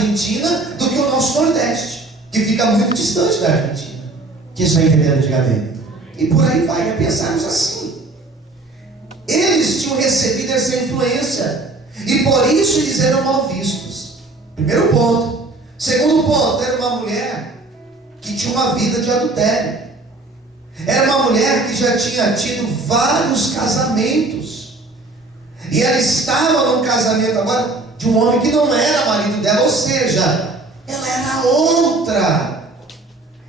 Argentina do que o nosso Nordeste, que fica muito distante da Argentina. Quem está entendendo, diga amém. E por aí vai, é pensarmos assim. Eles tinham recebido essa influência, e por isso eles eram mal vistos. Primeiro ponto. Segundo ponto, era uma mulher que tinha uma vida de adultério. Era uma mulher que já tinha tido vários casamentos, e ela estava num casamento agora de um homem que não era marido dela, ou seja, ela era outra.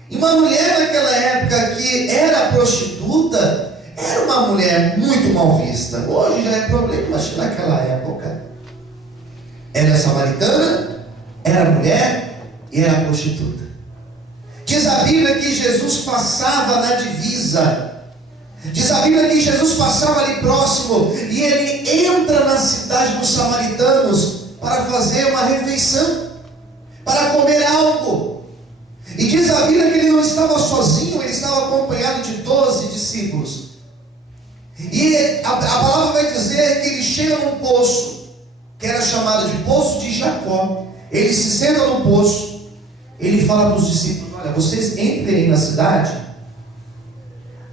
E uma mulher naquela época que era prostituta, era uma mulher muito mal vista. Hoje já é problema, mas naquela época era samaritana, era mulher e era prostituta. Diz a Bíblia que Jesus passava na divisa. Diz a Bíblia que Jesus passava ali próximo, e ele entra na cidade dos samaritanos para fazer uma refeição, para comer algo. E diz a Bíblia que ele não estava sozinho, ele estava acompanhado de 12 discípulos. E a palavra vai dizer que ele chega num poço, que era chamado de Poço de Jacó. Ele se senta no poço, ele fala para os discípulos: olha, vocês entrem na cidade,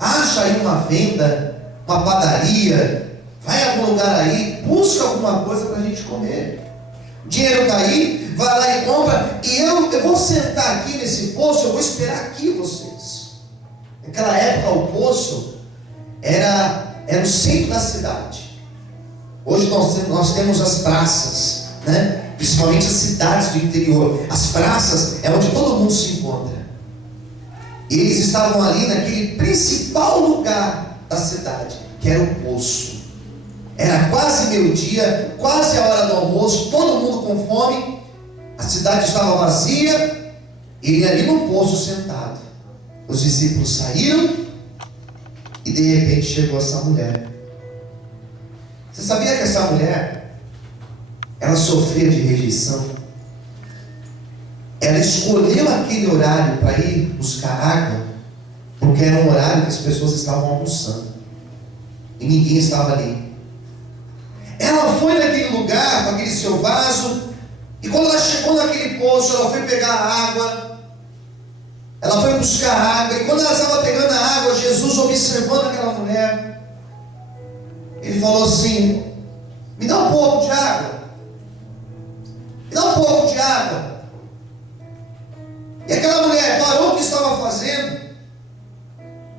acha aí uma venda, uma padaria, vai a algum lugar aí, busca alguma coisa para a gente comer. O dinheiro está aí, vai lá e compra, e eu vou sentar aqui nesse poço, eu vou esperar aqui vocês. Naquela época o poço era o centro da cidade. Hoje nós temos as praças, né? Principalmente as cidades do interior. As praças é onde todo mundo se encontra. Eles estavam ali naquele principal lugar da cidade, que era o poço. Era quase meio-dia, quase a hora do almoço, todo mundo com fome, a cidade estava vazia, ele ali no poço sentado. Os discípulos saíram, e de repente chegou essa mulher. Você sabia que essa mulher, ela sofria de rejeição? Ela escolheu aquele horário para ir buscar água, porque era um horário que as pessoas estavam almoçando, e ninguém estava ali. Ela foi naquele lugar, com aquele seu vaso, e quando ela chegou naquele poço, ela foi pegar a água, ela foi buscar água, e quando ela estava pegando a água, Jesus, observando aquela mulher, ele falou assim: me dá um pouco de água, me dá um pouco de água. E aquela mulher parou o que estava fazendo,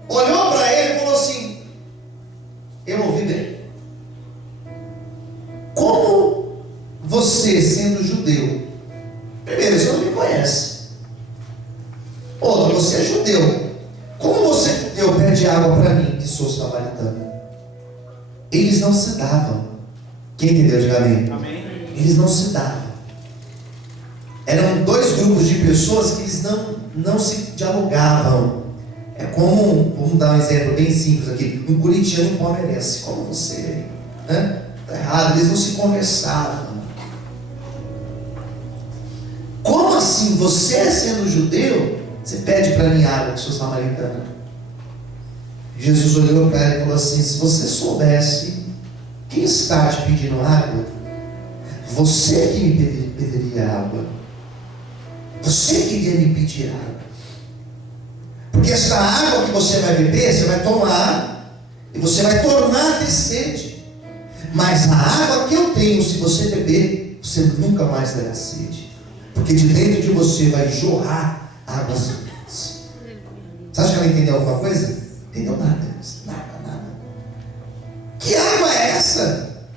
olhou para ele e falou assim: eu ouvi bem. Como você, sendo judeu, primeiro, você não me conhece. Outro, você é judeu. Como você, judeu, pede água para mim, que sou samaritano? Eles não se davam. Quem entendeu? Diga amém. Amém. Eles não se davam. Eram dois grupos de pessoas que eles não se dialogavam. É como, vamos dar um exemplo bem simples aqui, um corintiano e um palmeirense, como você, né? Está errado, eles não se conversavam. Como assim? Você, sendo judeu, você pede para mim água, que sou samaritano? Jesus olhou para ela e falou assim: se você soubesse quem está te pedindo água, você que me pediria água, você que iria me pedir água, porque essa água que você vai beber, você vai tomar e você vai tornar a ter sede. Mas a água que eu tenho, se você beber, você nunca mais terá sede, porque de dentro de você vai jorrar águas vivas. Você acha que ela entendeu alguma coisa? Entendeu nada. Nada. Que água é essa?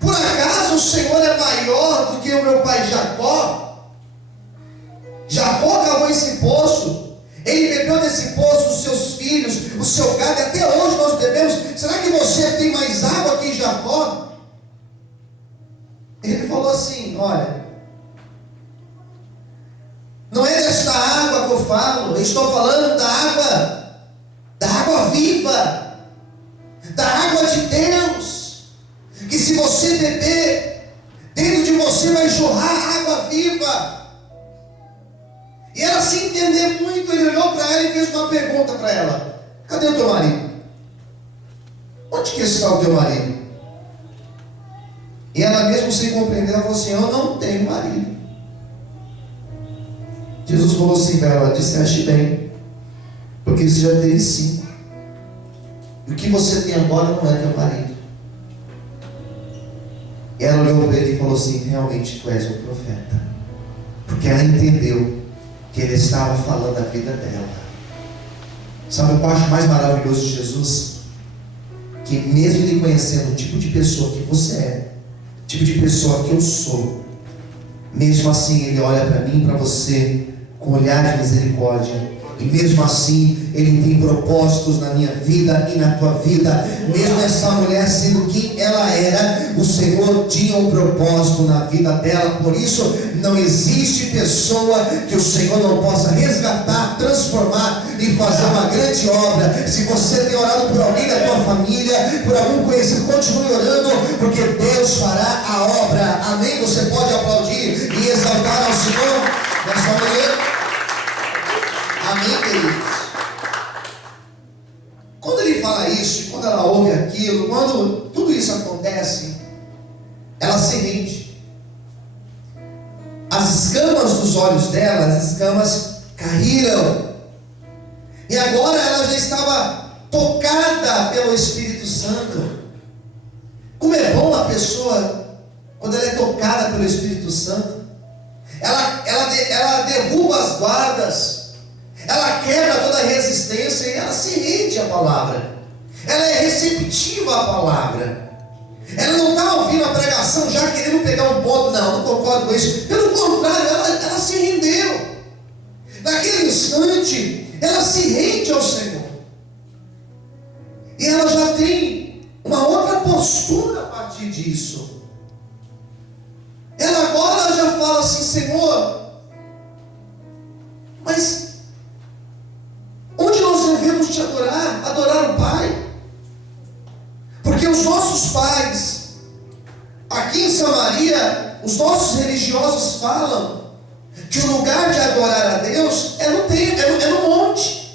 Por acaso o Senhor é maior do que o meu pai Jacó? Jacó cavou esse poço, ele bebeu desse poço, os seus filhos, o seu gado, e até hoje nós bebemos. Será que você tem mais água que Jacó? Ele falou assim: olha, não é desta água que eu falo, eu estou falando da água viva, da água de Deus, que se você beber, dentro de você vai jorrar água viva. E ela, sem entender muito, ele olhou para ela e fez uma pergunta para ela: cadê o teu marido? Onde que está o teu marido? E ela, mesmo sem compreender, ela falou assim: eu não tenho marido. Jesus falou assim para ela: disseste bem, porque você já teve 5. E o que você tem agora não é teu marido. E ela olhou para ele e falou assim: realmente tu és um profeta. Porque ela entendeu que ele estava falando da vida dela. Sabe o que eu acho mais maravilhoso de Jesus? Que mesmo ele conhecendo o tipo de pessoa que você é, o tipo de pessoa que eu sou, mesmo assim ele olha para mim e para você com um olhar de misericórdia. E mesmo assim Ele tem propósitos na minha vida e na tua vida. Mesmo essa mulher sendo quem ela era, o Senhor tinha um propósito na vida dela. Por isso não existe pessoa que o Senhor não possa resgatar, transformar e fazer uma grande obra. Se você tem orado por alguém da tua família, por algum conhecido, continue orando, porque Deus fará a obra. Amém? Você pode aplaudir e exaltar ao Senhor nessa manhã. Amém, queridos? Quando ele fala isso, quando ela ouve aquilo, quando tudo isso acontece, ela se rende. As escamas dos olhos dela, as escamas caíram. E agora ela já estava tocada pelo Espírito Santo. Como é bom a pessoa, quando ela é tocada pelo Espírito Santo, ela derruba as guardas, ela quebra toda a resistência e ela se rende à palavra. Ela é receptiva à palavra. Ela não está ouvindo a pregação já querendo pegar um ponto. Não concordo com isso. Pelo contrário, ela se rendeu. Naquele instante, ela se rende ao Senhor. E ela já tem uma outra postura a partir disso. Ela agora já fala assim: Senhor, mas onde nós devemos te adorar? Adorar o Pai? Porque os nossos pais, aqui em Samaria, os nossos religiosos falam que o lugar de adorar a Deus é no templo, é no monte.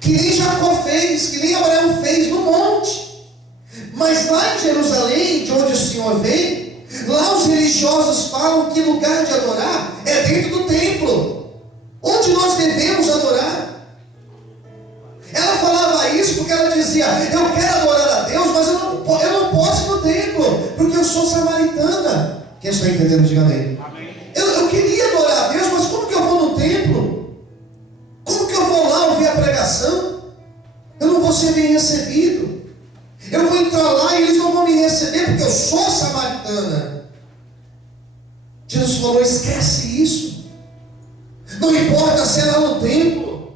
Que nem Jacó fez, que nem Abraão fez, no monte. Mas lá em Jerusalém, de onde o Senhor veio, lá os religiosos falam que o lugar de adorar é dentro do templo. Onde nós devemos adorar? Ela falava isso porque ela dizia: eu quero adorar a Deus, mas eu não posso ir no templo, porque eu sou samaritana. Quem está entendendo, diga amém. Eu queria adorar a Deus, mas como que eu vou no templo? Como que eu vou lá ouvir a pregação? Eu não vou ser bem recebido. Eu vou entrar lá e eles não vão me receber porque eu sou samaritana. Jesus falou: esquece isso. Não importa se é lá no templo,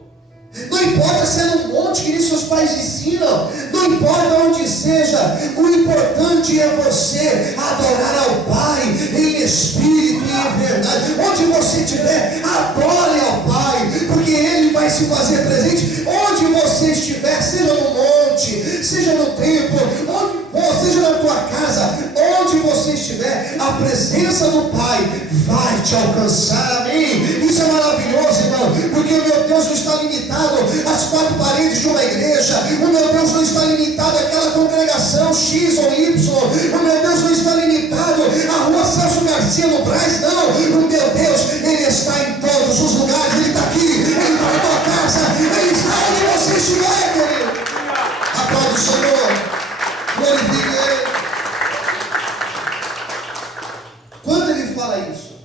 não importa se é no monte que nem seus pais ensinam, não importa onde seja, o importante é você adorar ao Pai em espírito e em verdade. Onde você estiver, adore ao Pai, porque Ele vai se fazer presente onde você estiver, seja no monte, seja no templo, onde for, seja na tua casa, onde você estiver, a presença do Pai vai te alcançar. Amém? Isso é maravilhoso, irmão, porque o meu Deus não está limitado às 4 paredes de uma igreja. O meu Deus não está limitado àquela congregação X ou Y. O meu Deus não está limitado à rua Celso Garcia no Brás. Não, o meu Deus, Ele está em todos os lugares. Ele está aqui, Ele está na tua casa, Ele está onde você estiver, querido. Aplaude o Senhor, glorifique Ele. Quando Ele fala isso,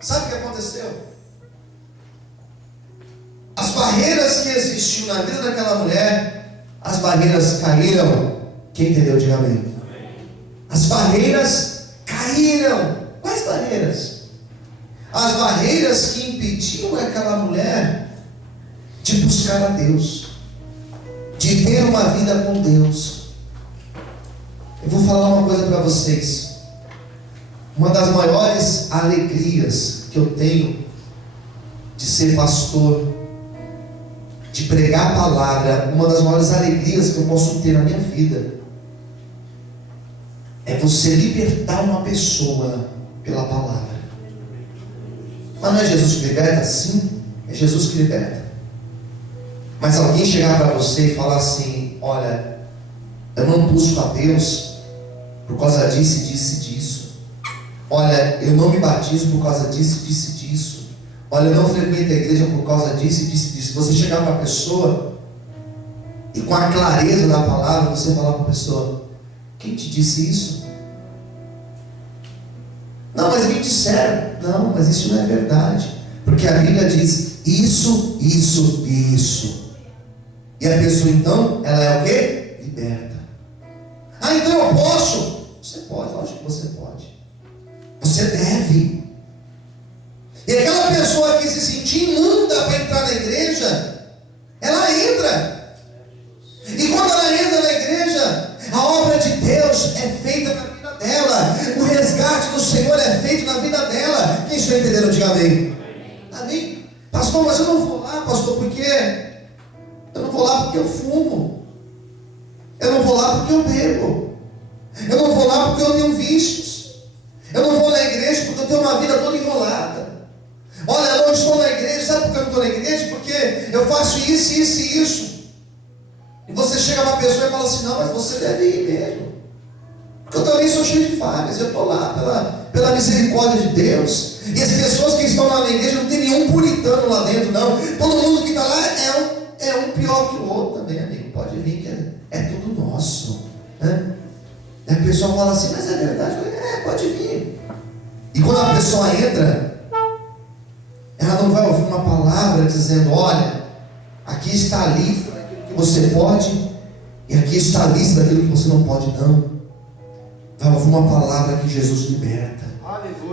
sabe o que aconteceu? As barreiras que existiam na vida daquela mulher, as barreiras caíram. Quem entendeu, diga amém. As barreiras caíram. Quais barreiras? As barreiras que impediam aquela mulher de buscar a Deus, de ter uma vida com Deus. Eu vou falar uma coisa para vocês. Uma das maiores alegrias que eu tenho de ser pastor, de pregar a palavra, uma das maiores alegrias que eu posso ter na minha vida é você libertar uma pessoa pela palavra. Mas não é Jesus que liberta? Sim, é Jesus que liberta. Mas alguém chegar para você e falar assim: olha, eu não busco a Deus por causa disso, disso e disso. Olha, eu não me batizo por causa disso, disso e disso. olha, eu não frequento a igreja por causa disso e disso. Você chegar para a pessoa e com a clareza da palavra, você falar para a pessoa: quem te disse isso? Não, mas me disseram. Não, mas isso não é verdade. Porque a Bíblia diz isso, isso e isso. E a pessoa então, ela é o quê? Liberta. Ah, então eu posso? Você pode, lógico que você pode. Você deve. E aquela pessoa que se sentir imunda para entrar na igreja, ela entra. E quando ela entra na igreja, a obra de Deus é feita na vida dela. O resgate do Senhor é feito na vida dela. Quem está entendendo? Diga amém. Amém? Pastor, mas eu não vou lá, pastor, porque eu não vou lá porque eu fumo. Eu não vou lá porque eu bebo. Eu não vou lá porque eu tenho vícios. Eu não vou na igreja porque eu tenho uma vida toda enrolada. Olha, eu não estou na igreja, sabe por que eu não estou na igreja? Porque eu faço isso, isso e isso. E você chega para uma pessoa e fala assim: não, mas você deve ir mesmo. Porque eu também sou cheio de falhas, eu estou lá pela misericórdia de Deus. E as pessoas que estão lá na igreja, não tem nenhum puritano lá dentro, não. Todo mundo que está lá é um pior que o outro também, amigo. Pode vir que é tudo nosso, né? E a pessoa fala assim: mas é verdade? Eu falo, pode vir. E quando a pessoa entra, ela não vai ouvir uma palavra dizendo: olha, aqui está a lista daquilo que você pode, e aqui está a lista daquilo que você não pode, não. Vai ouvir uma palavra que Jesus liberta,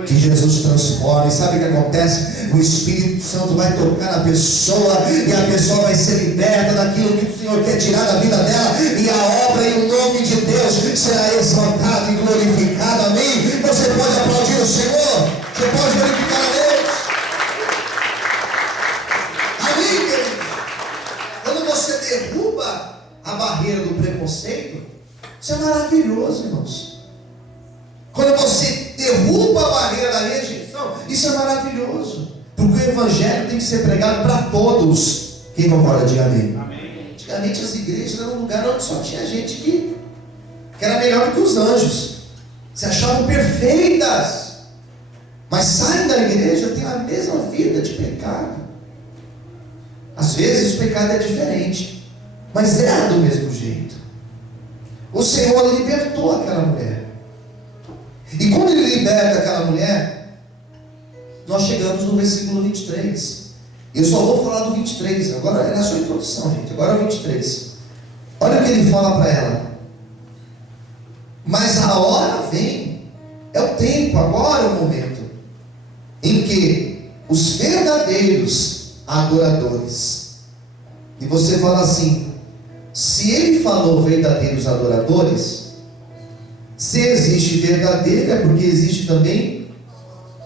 que Jesus transforma. E sabe o que acontece? O Espírito Santo vai tocar na pessoa, e a pessoa vai ser liberta daquilo que o Senhor quer tirar da vida dela, e a obra e o nome de Deus será exaltado e glorificado. Amém? Você pode aplaudir o Senhor, você pode glorificar a Deus. Amém, querido? Quando você derruba a barreira do preconceito, isso é maravilhoso, irmãos. Quando você derruba a barreira da rejeição, isso é maravilhoso. Porque o Evangelho tem que ser pregado para todos. Quem concorda, diga amém. Amém. Antigamente as igrejas eram um lugar onde só tinha gente que era melhor do que os anjos, se achavam perfeitas, mas saem da igreja, têm a mesma vida de pecado. Às vezes o pecado é diferente, mas é do mesmo jeito. O Senhor libertou aquela mulher. E quando Ele liberta aquela mulher, nós chegamos no versículo 23. Eu só vou falar do 23. Agora é a sua introdução, gente. Agora é o 23. Olha o que Ele fala para ela: mas a hora vem, é o tempo, agora é o momento, em que os verdadeiros adoradores, e você fala assim: se Ele falou verdadeiros adoradores, se existe verdadeiro, é porque existe também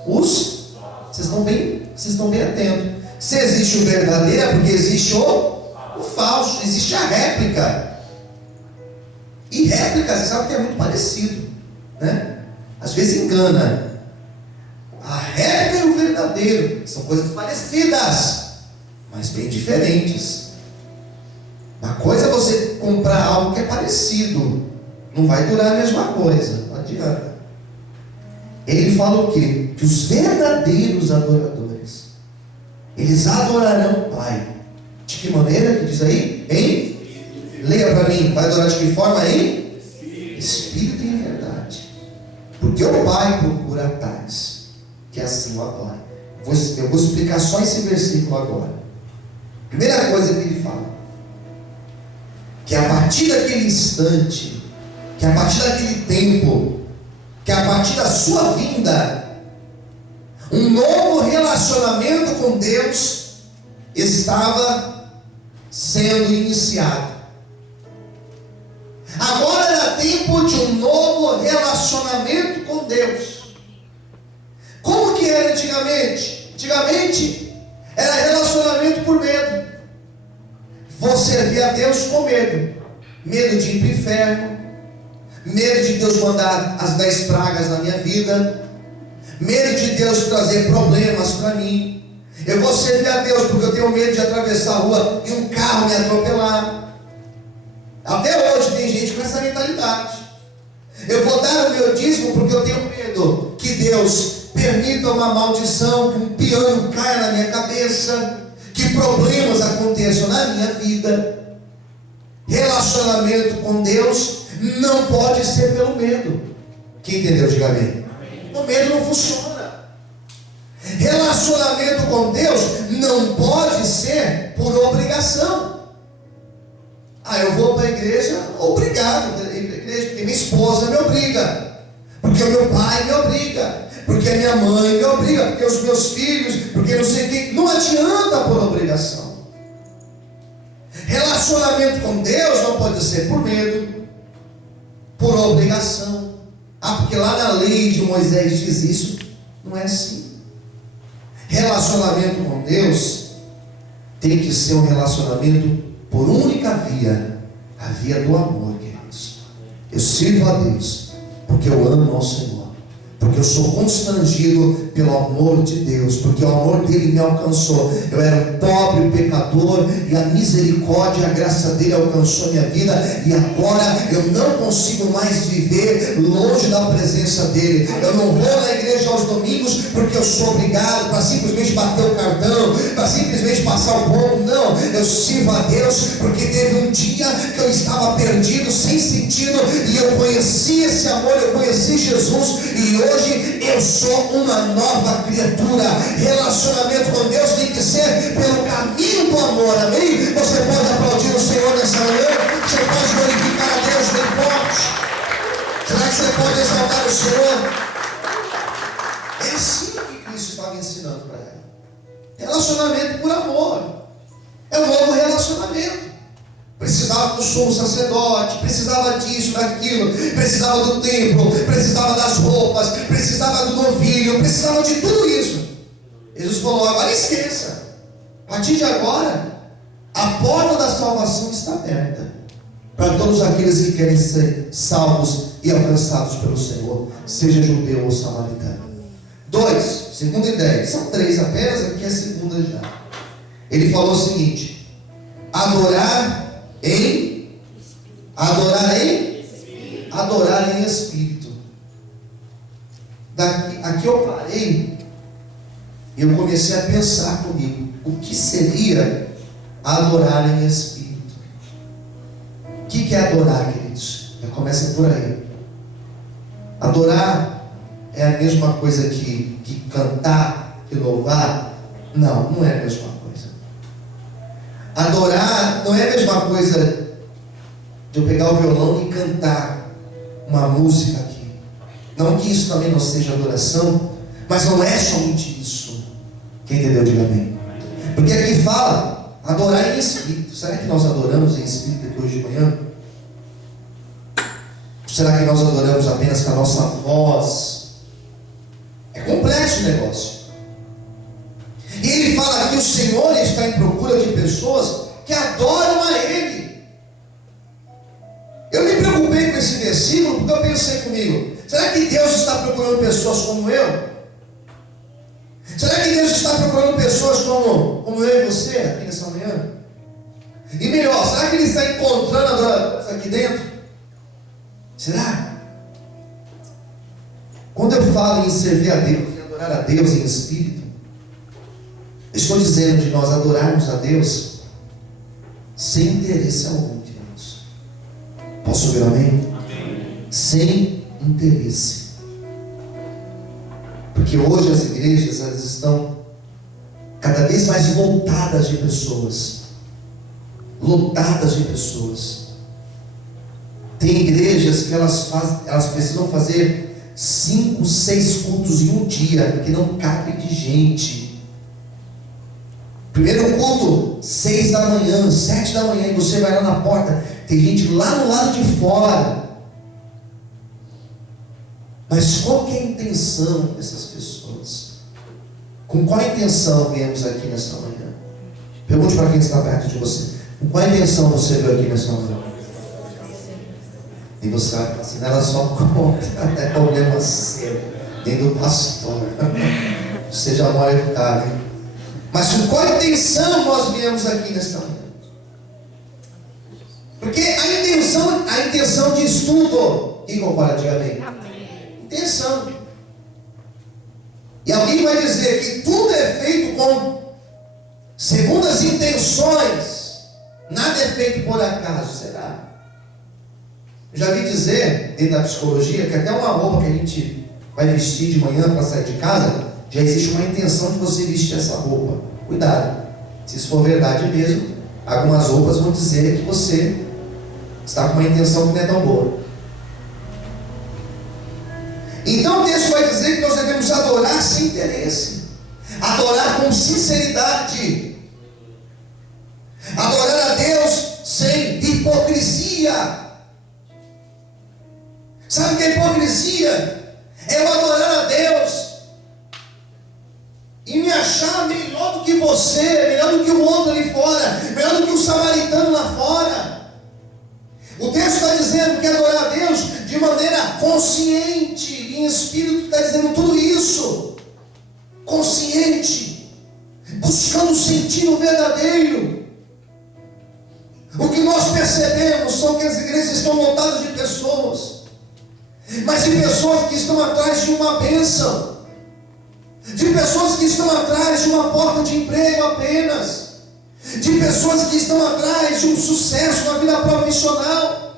os... Vocês estão bem atentos. Se existe o verdadeiro, é porque existe o falso. Existe a réplica. E réplica, você sabe que é muito parecido, né? Às vezes engana. A réplica e o verdadeiro são coisas parecidas, mas bem diferentes. Uma coisa é você comprar algo que é parecido, não vai durar a mesma coisa, não adianta. Ele fala o quê? Que os verdadeiros adoradores, eles adorarão o Pai. De que maneira que diz aí? Leia para mim. Vai adorar de que forma? Espírito e em verdade. Porque o Pai procura tais que assim o adorem. Eu vou explicar só esse versículo agora. Primeira coisa que ele fala: que a partir daquele instante, que a partir daquele tempo, que a partir da sua vinda, um novo relacionamento com Deus estava sendo iniciado. Agora era tempo de um novo relacionamento com Deus. Como que era antigamente? Antigamente era relacionamento por medo. Você servia a Deus com medo. Medo de ir para o inferno, medo de Deus mandar as 10 pragas na minha vida, medo de Deus trazer problemas para mim. Eu vou servir a Deus porque eu tenho medo de atravessar a rua e um carro me atropelar. Até hoje tem gente com essa mentalidade. Eu vou dar o meu dízimo porque eu tenho medo que Deus permita uma maldição, que um piano caia na minha cabeça, que problemas aconteçam na minha vida. Relacionamento com Deus não pode ser pelo medo. Quem entendeu, diga amém. O medo não funciona. Relacionamento com Deus não pode ser por obrigação. Eu vou para a igreja obrigado, porque minha esposa me obriga, porque o meu pai me obriga, porque a minha mãe me obriga, porque os meus filhos, porque não sei quem. Não adianta por obrigação. Relacionamento com Deus não pode ser por medo, por obrigação. Porque lá na lei de Moisés diz isso. Não é assim. Relacionamento com Deus tem que ser um relacionamento por única via, a via do amor, queridos. Eu sirvo a Deus porque eu amo ao Senhor, porque eu sou constrangido pelo amor de Deus, porque o amor dele me alcançou. Eu era um pobre pecador e a misericórdia e a graça dele alcançou minha vida, e agora eu não consigo mais viver longe da presença dele. Eu não vou na igreja aos domingos porque eu sou obrigado, para simplesmente bater o cartão, para simplesmente passar o ponto. Não, eu sirvo a Deus porque teve um dia que eu estava perdido, sem sentido, e eu conheci esse amor, eu conheci Jesus, e hoje eu sou uma nova criatura. Relacionamento com Deus tem que ser pelo caminho do amor, amém? Você pode aplaudir o Senhor nessa manhã? Você pode glorificar a Deus bem forte? Será que você pode exaltar o Senhor? É assim que Cristo estava ensinando para ela. Relacionamento por amor. É um novo relacionamento. Precisava do sumo sacerdote, precisava disso, daquilo, precisava do templo, precisava das roupas, precisava do novilho, precisava de tudo isso. Jesus falou: agora esqueça. A partir de agora, a porta da salvação está aberta para todos aqueles que querem ser salvos e alcançados pelo Senhor, seja judeu ou samaritano. 2, segunda ideia, são 3 apenas, aqui é a segunda já. Ele falou o seguinte: adorar em espírito. Aqui eu parei e eu comecei a pensar comigo, o que seria adorar em espírito? O que é adorar, queridos? Já começa por aí. Adorar é a mesma coisa que cantar, que louvar? Não, não é a mesma coisa. Adorar não é a mesma coisa de eu pegar o violão e cantar uma música aqui. Não que isso também não seja adoração, mas não é somente isso. Quem entendeu, diga amém. Porque aqui fala adorar em espírito. Será que nós adoramos em espírito aqui hoje de manhã? Será que nós adoramos apenas com a nossa voz? É complexo o negócio. E ele fala que o Senhor está em procura de pessoas que adoram a Ele. Eu me preocupei com esse versículo porque eu pensei comigo: será que Deus está procurando pessoas como eu? Será que Deus está procurando pessoas como eu e você aqui nessa manhã? E melhor, será que Ele está encontrando adoradores aqui dentro? Será? Quando eu falo em servir a Deus, em adorar a Deus em espírito, estou dizendo de nós adorarmos a Deus sem interesse algum, queridos. Posso ouvir amém? Amém? Sem interesse. Porque hoje as igrejas, elas estão cada vez mais lotadas de pessoas. Lotadas de pessoas. Tem igrejas que elas precisam fazer 5, 6 cultos em um dia, porque não cabe de gente. Primeiro culto, 6 da manhã, 7 da manhã, e você vai lá na porta, tem gente lá no lado de fora. Mas qual que é a intenção dessas pessoas? Com qual intenção viemos aqui nessa manhã? Pergunte para quem está perto de você: com qual intenção você veio aqui nessa manhã? E você vai falar assim: ela só conta, é problema seu, nem do pastor. Você já mora educado, hein? Mas com qual intenção nós viemos aqui nesta manhã? Porque a intenção de estudo, quem concorda, diga amém. Intenção. E alguém vai dizer que tudo é feito com segundas intenções, nada é feito por acaso, será? Eu já vi dizer, dentro da psicologia, que até uma roupa que a gente vai vestir de manhã para sair de casa, já existe uma intenção de você vestir essa roupa. Cuidado, se isso for verdade mesmo, algumas roupas vão dizer que você está com uma intenção que não é tão boa. Então o texto vai dizer que nós devemos adorar sem interesse, adorar com sinceridade, adorar a Deus sem hipocrisia. Sabe o que é hipocrisia? É eu adorar a Deus e me achar melhor do que você, melhor do que o outro ali fora, melhor do que o samaritano lá fora. O texto está dizendo que adorar a Deus de maneira consciente, em espírito, está dizendo tudo isso, consciente, buscando o sentido verdadeiro. O que nós percebemos são que as igrejas estão lotadas de pessoas, mas de pessoas que estão atrás de uma bênção, de pessoas que estão atrás de uma porta de emprego apenas, de pessoas que estão atrás de um sucesso na vida profissional.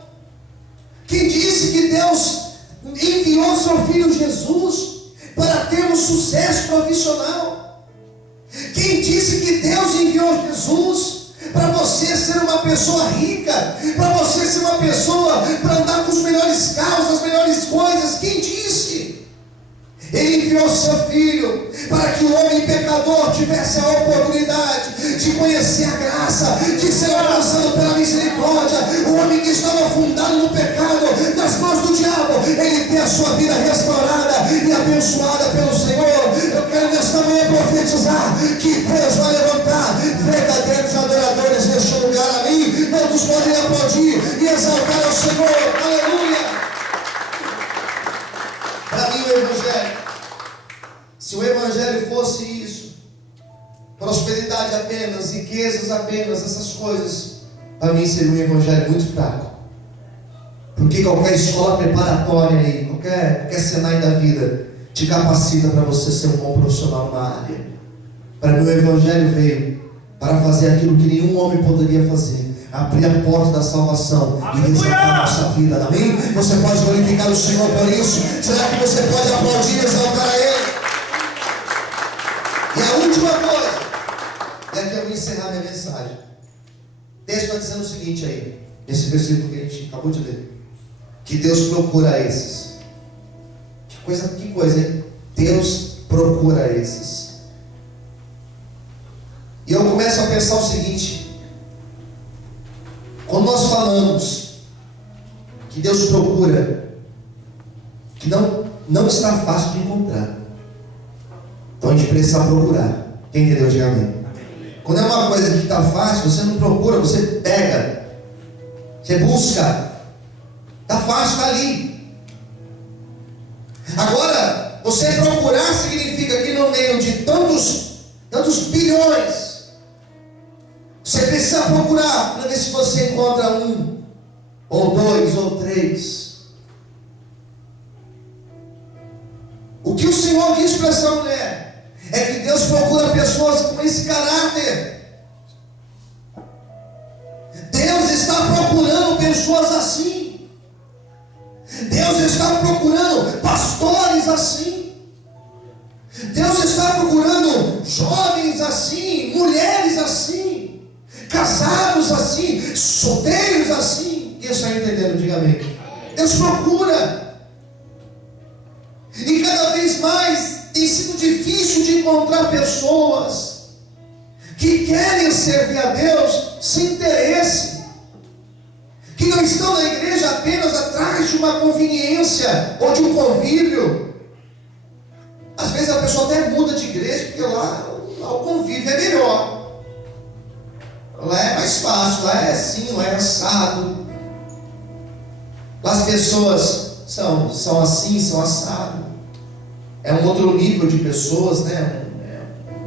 Quem disse que Deus enviou seu Filho Jesus para termos sucesso profissional? Quem disse que Deus enviou Jesus para você ser uma pessoa rica, para você ser uma pessoa para andar com os melhores carros, as melhores coisas? Quem disse? Ele enviou seu Filho para que o homem pecador tivesse a oportunidade de conhecer a graça, de ser alcançado pela misericórdia. O homem que estava afundado no pecado, nas mãos do diabo, ele tem a sua vida restaurada e abençoada pelo Senhor. Eu quero nesta manhã profetizar que Deus vai levantar verdadeiros adoradores neste lugar. Amém? Todos podem aplaudir e exaltar ao Senhor. Aleluia! Para mim o Evangelho, se o Evangelho fosse isso, prosperidade apenas, riquezas apenas, essas coisas, para mim seria um Evangelho muito fraco. Porque qualquer escola preparatória aí, qualquer Senai da vida, te capacita para você ser um bom profissional na área. Para mim o Evangelho veio para fazer aquilo que nenhum homem poderia fazer: abrir a porta da salvação e resgatar a nossa vida. Amém? Você pode glorificar o Senhor por isso? Será que você pode aplaudir e exaltar a Ele? E a última coisa, e aqui eu vou encerrar minha mensagem. O texto está dizendo o seguinte aí, nesse versículo que a gente acabou de ler: que Deus procura esses. Que coisa, hein? Deus procura esses. E eu começo a pensar o seguinte: quando nós falamos que Deus procura, que não está fácil de encontrar, então a gente precisa procurar. Quem entendeu? Diga amém. Quando é uma coisa que está fácil, você não procura, você pega, você busca. Está fácil, está ali. Agora, você procurar significa que no meio de tantos bilhões, você precisa procurar para ver se você encontra um, ou dois, ou três. O que o Senhor diz para essa mulher é que Deus procura pessoas com esse caráter. Deus está procurando pessoas assim. Deus está procurando pastores assim. Deus está procurando jovens assim, mulheres assim, casados assim, solteiros assim. Quem está entendendo? Diga amém. Deus procura. E cada vez mais tem sido difícil de encontrar pessoas que querem servir a Deus sem interesse, que não estão na igreja apenas atrás de uma conveniência ou de um convívio. Às vezes a pessoa até muda de igreja porque lá o convívio é melhor, lá é mais fácil, lá é assim, lá é assado, lá as pessoas são assim, são assado. É um outro nível de pessoas, né?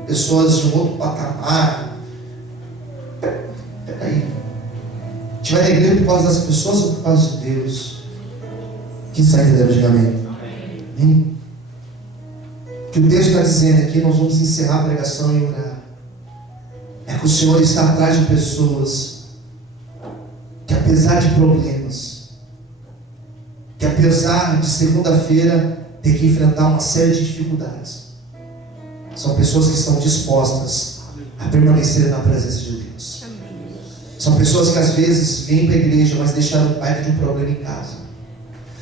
Pessoas de um outro patamar. Peraí, a gente vai na igreja por causa das pessoas ou por causa de Deus? Quem está entendendo? Diga amém. O que o texto está dizendo aqui, nós vamos encerrar a pregação e orar, é que o Senhor está atrás de pessoas que, apesar de problemas, que apesar de segunda-feira ter que enfrentar uma série de dificuldades, são pessoas que estão dispostas a permanecer na presença de Deus. São pessoas que às vezes vêm para a igreja, mas deixaram o pai de um problema em casa.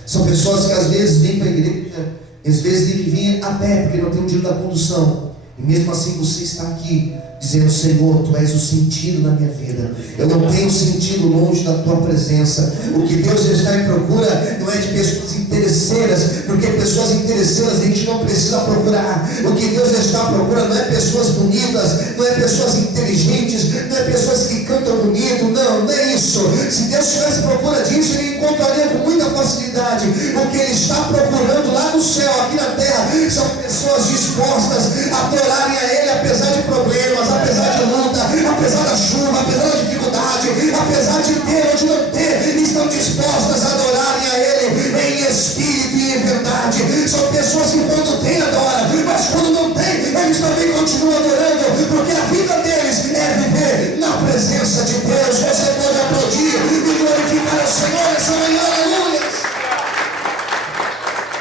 São pessoas que às vezes vêm para a igreja, e às vezes tem que vir a pé, porque não tem o dinheiro da condução. E mesmo assim você está aqui, dizendo: Senhor, Tu és o sentido da minha vida. Eu não tenho sentido longe da Tua presença. O que Deus está em procura não é de pessoas interesseiras, porque pessoas interesseiras a gente não precisa procurar. O que Deus está procurando não é pessoas bonitas, não é pessoas inteligentes, não é pessoas que cantam bonito, não é isso. Se Deus tivesse procura disso, Ele encontraria com muita facilidade. O que Ele está procurando lá no céu, aqui na terra, são pessoas dispostas a adorarem a Ele apesar de problemas, apesar de luta, apesar da chuva, apesar da dificuldade, apesar de ter ou de não ter, estão dispostas a adorarem a Ele em espírito e em verdade. São pessoas que quando tem adoram, mas quando não tem, eles também continuam adorando, porque a vida deles é viver na presença de Deus. Você pode aplaudir e glorificar o Senhor essa manhã, aleluia.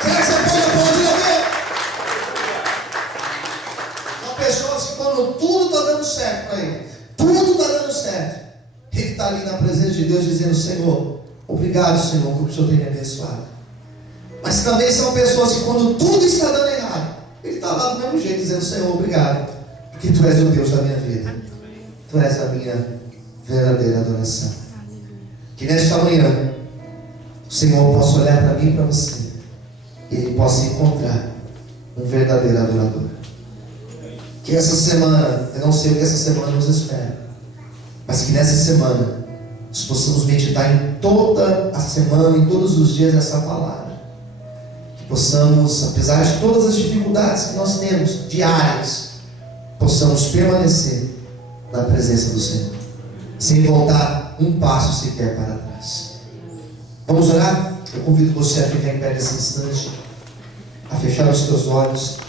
Será que você pode aplaudir a Deus? Pessoas que quando tudo está dando certo para ele, tudo está dando certo, ele está ali na presença de Deus dizendo: Senhor, obrigado, Senhor, porque o Senhor tem me abençoado. Mas também são pessoas que quando tudo está dando errado, ele está lá do mesmo jeito dizendo: Senhor, obrigado, porque Tu és o Deus da minha vida, Tu és a minha verdadeira adoração. Que nesta manhã o Senhor possa olhar para mim e para você, e Ele possa encontrar um verdadeiro adorador. Que essa semana, eu não sei o que essa semana nos espera, mas que nessa semana nós possamos meditar em toda a semana, em todos os dias essa palavra. Que possamos, apesar de todas as dificuldades que nós temos, diárias, possamos permanecer na presença do Senhor, sem voltar um passo sequer para trás. Vamos orar? Eu convido você a ficar em pé nesse instante, a fechar os teus olhos.